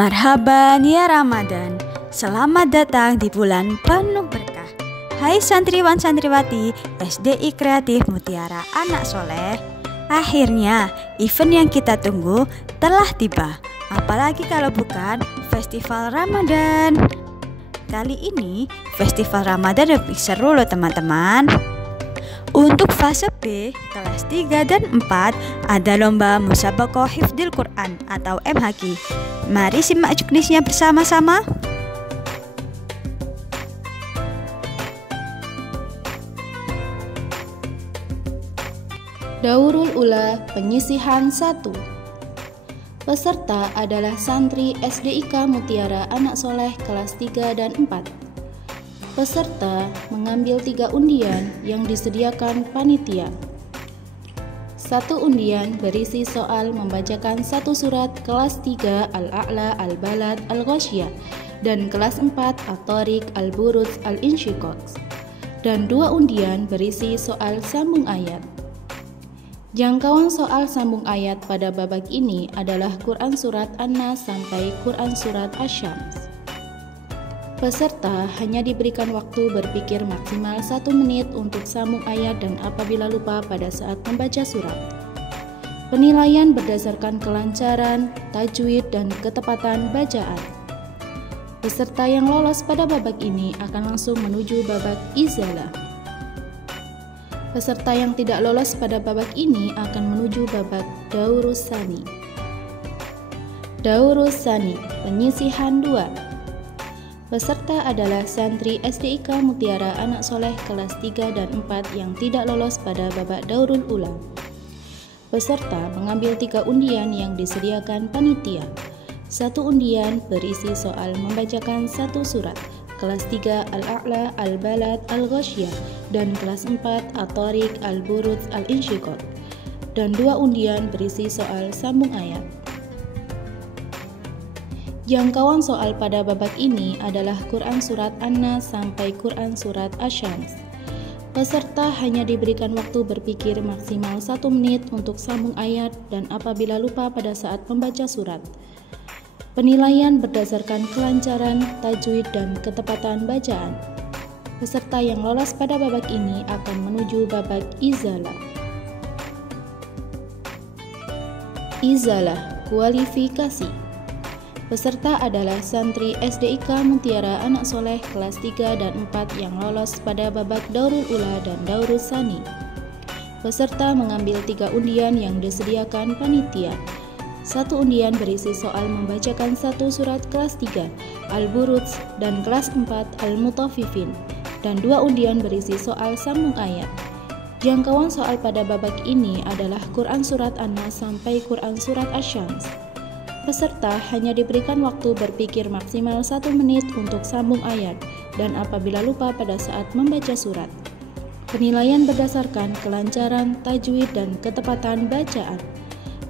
Marhaban ya Ramadan, selamat datang di bulan penuh berkah. Hai santriwan santriwati SDI Kreatif Mutiara Anak Soleh. Akhirnya event yang kita tunggu telah tiba. Apalagi kalau bukan Festival Ramadan. Kali ini Festival Ramadan lebih seru loh teman-teman. Untuk fase B, kelas 3 dan 4 ada lomba Musabaqah Hifdzil Quran atau MHQ. Mari simak juknisnya bersama-sama. Daurul Ula Penyisihan 1. Peserta adalah santri SDIK Mutiara Anak Soleh kelas 3 dan 4. Peserta mengambil 3 undian yang disediakan panitia. 1 undian berisi soal membacakan 1 surat kelas 3 Al-A'la, Al-Balad, Al-Ghasyiyah dan kelas 4 At-Tariq, Al-Buruj, Al-Insyiqaq. Dan 2 undian berisi soal sambung ayat. Jangkauan soal sambung ayat pada babak ini adalah Quran Surat An-Nas sampai Quran Surat Asy-Syams. Peserta hanya diberikan waktu berpikir maksimal 1 menit untuk sambung ayat dan apabila lupa pada saat membaca surat. Penilaian berdasarkan kelancaran, tajwid, dan ketepatan bacaan. Peserta yang lolos pada babak ini akan langsung menuju babak izalah. Peserta yang tidak lolos pada babak ini akan menuju babak Daurus Tsani. Daurus Tsani, penyisihan 2. Peserta adalah santri SDIK Mutiara Anak Soleh kelas 3 dan 4 yang tidak lolos pada babak Daurul Ula. Peserta mengambil 3 undian yang disediakan panitia. 1 undian berisi soal membacakan 1 surat, kelas 3 Al-A'la, Al-Balad, Al-Ghasyiyah, dan kelas 4 At-Tariq, Al-Buruj, Al-Insyiqaq. Dan 2 undian berisi soal sambung ayat. Jangkauan soal pada babak ini adalah Quran Surat An-Nas sampai Quran Surat Asy-Syams. Peserta hanya diberikan waktu berpikir maksimal 1 menit untuk sambung ayat dan apabila lupa pada saat membaca surat. Penilaian berdasarkan kelancaran, tajwid, dan ketepatan bacaan. Peserta yang lolos pada babak ini akan menuju babak izalah. Izalah, kualifikasi. Peserta adalah santri SDIK Mutiara Anak Soleh kelas 3 dan 4 yang lolos pada babak Daurul Ula dan Daurus Tsani. Peserta mengambil 3 undian yang disediakan panitia. 1 undian berisi soal membacakan 1 surat kelas 3 Al-Buruj dan kelas 4 Al-Mutaffifin dan 2 undian berisi soal sambung ayat. Jangkauan soal pada babak ini adalah Quran Surat An-Nas sampai Quran Surat Asy-Syams. Peserta hanya diberikan waktu berpikir maksimal 1 menit untuk sambung ayat dan apabila lupa pada saat membaca surat. Penilaian berdasarkan kelancaran, tajwid, dan ketepatan bacaan.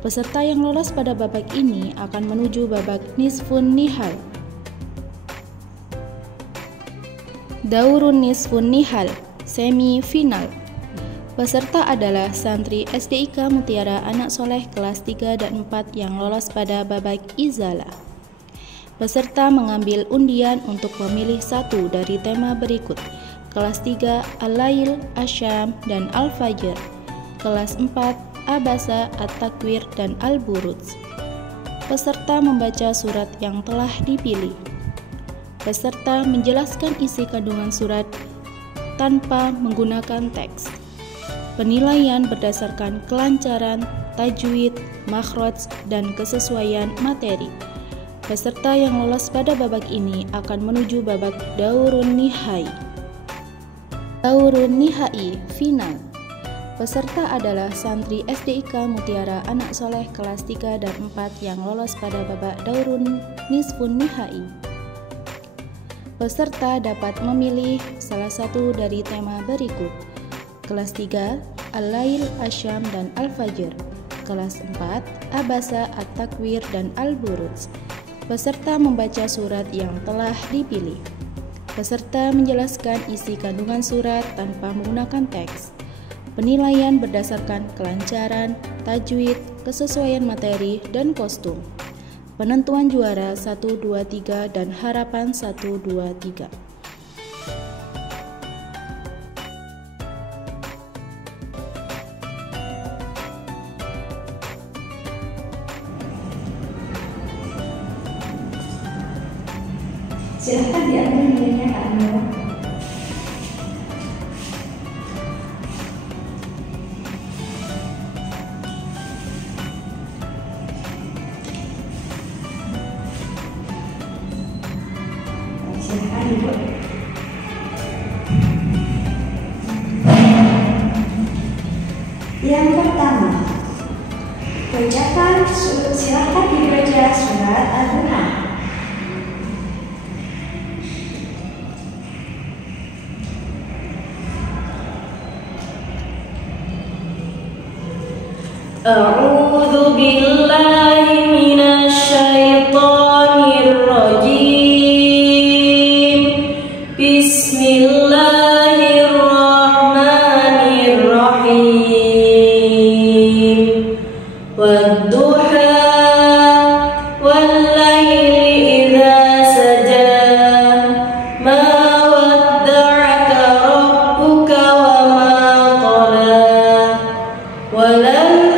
Peserta yang lolos pada babak ini akan menuju babak Nisfun Nihal. Daurun Nisfun Nihal, semifinal. Peserta adalah santri SDIK Mutiara Anak Soleh kelas 3 dan 4 yang lolos pada babak izalah. Peserta mengambil undian untuk memilih 1 dari tema berikut. Kelas 3 Al-Lail, Asy-Syam, dan Al-Fajr. Kelas 4 Abasa, At-Takwir, dan Al-Buruj. Peserta membaca surat yang telah dipilih. Peserta menjelaskan isi kandungan surat tanpa menggunakan teks. Penilaian berdasarkan kelancaran, tajwid, makhraj, dan kesesuaian materi. Peserta yang lolos pada babak ini akan menuju babak Daurun Nihai. Daurun Nihai, final. Peserta adalah santri SDIK Mutiara Anak Soleh kelas 3 dan 4 yang lolos pada babak Daurun Nisfun Nihai. Peserta dapat memilih salah satu dari tema berikut. Kelas 3 Al-Lail, Asy-Syam, dan Al-Fajr. Kelas 4 Abasa, At-Takwir, dan Al-Buruj. Peserta membaca surat yang telah dipilih. Peserta menjelaskan isi kandungan surat tanpa menggunakan teks. Penilaian berdasarkan kelancaran, tajwid, kesesuaian materi, dan kostum. penentuan juara 1, 2, 3 dan harapan 1, 2, 3. Silahkan diambil nilainya Kak Nurul. Silahkan duduk. Yang pertama, silahkan dibaca surat Al-Duha. A'udzu billahi minasy syaithanir rajim. Bismillahirrahmanirrahim. Wadduha wal-laili idza saja. Ma wadda'aka rabbuka wa ma qala. Walal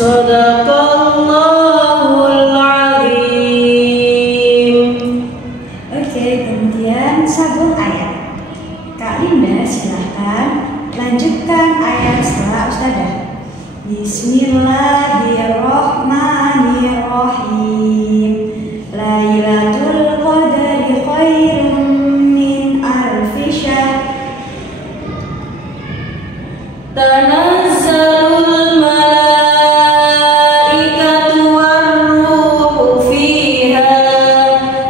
Shadaqallahul Azim. Oke, kemudian sambung ayat. Kak Linda, silahkan lanjutkan ayat setelah Ustazah. Bismillahirrahmanirrahim. Lailatul qadri khairum min alfi syahr. Tanazzalul malaikatu war-ruhu fiha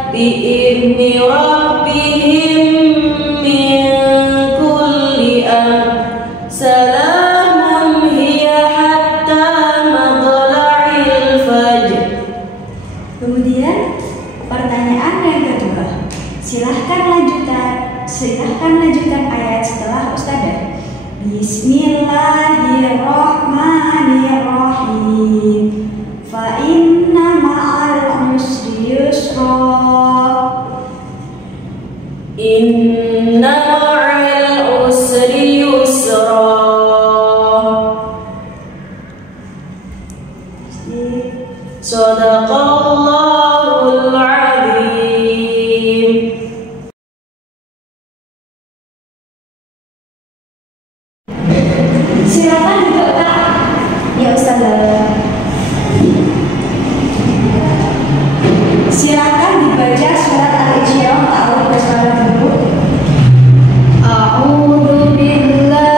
bi'izni rabbihim min kulli amr. Salamun hiya hatta matla'il fajr. Kemudian pertanyaan yang kedua. Silahkan lanjutkan ayat setelah Ustazah. Bismillahirrahmanirrahim. Fa inna ma'al usri yusra. Inna ma'al usri yusra. Shadaqallahul Azim. Silakan duduk Kak. Ya Ustazah. Silakan dibaca surat Al-Insyirah ta'awudz basmalah dulu. A'udzu billahi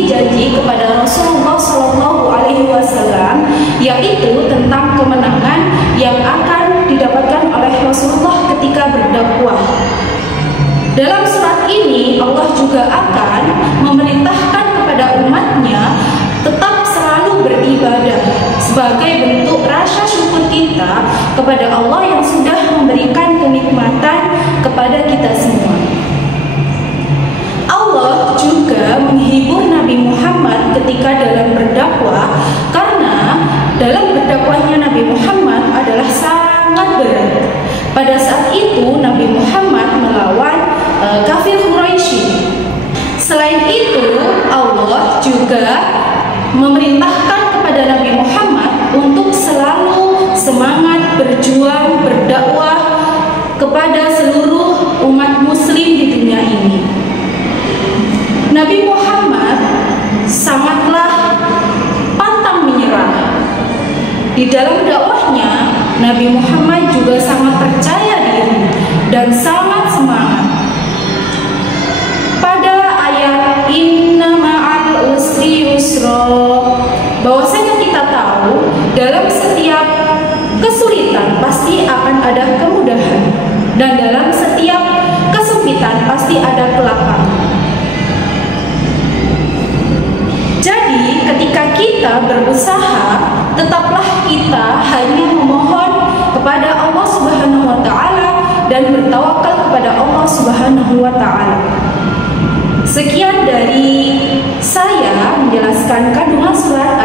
memenuhi janji kepada Rasulullah SAW, yaitu tentang kemenangan yang akan didapatkan oleh Rasulullah ketika berdakwah. Dalam surat ini Allah juga akan memerintahkan kepada umatnya tetap selalu beribadah sebagai bentuk rasa syukur kita kepada Allah yang sudah memberikan kenikmatan kepada kita semua. Allah juga menghibur Nabi Muhammad ketika dalam berdakwah, karena dalam berdakwahnya Nabi Muhammad adalah sangat berat. Pada saat itu Nabi Muhammad melawan kafir Quraisy. Selain itu, Allah juga memerintahkan kepada Nabi Muhammad untuk selalu semangat berjuang berdakwah kepada seluruh umat muslim di dunia ini. Nabi Muhammad sangatlah pantang menyerah. Di dalam dakwahnya, Nabi Muhammad juga sangat percaya diri dan sangat semangat. Pada ayat Inna ma'al usri yusra, bahwasanya kita tahu dalam setiap kesulitan pasti akan ada kemudahan, dan dalam setiap kesempitan pasti ada kelapangan. Jadi ketika kita berusaha, tetaplah kita hanya memohon kepada Allah Subhanahu wa taala dan bertawakal kepada Allah Subhanahu wa taala. Sekian dari saya menjelaskan kandungan surat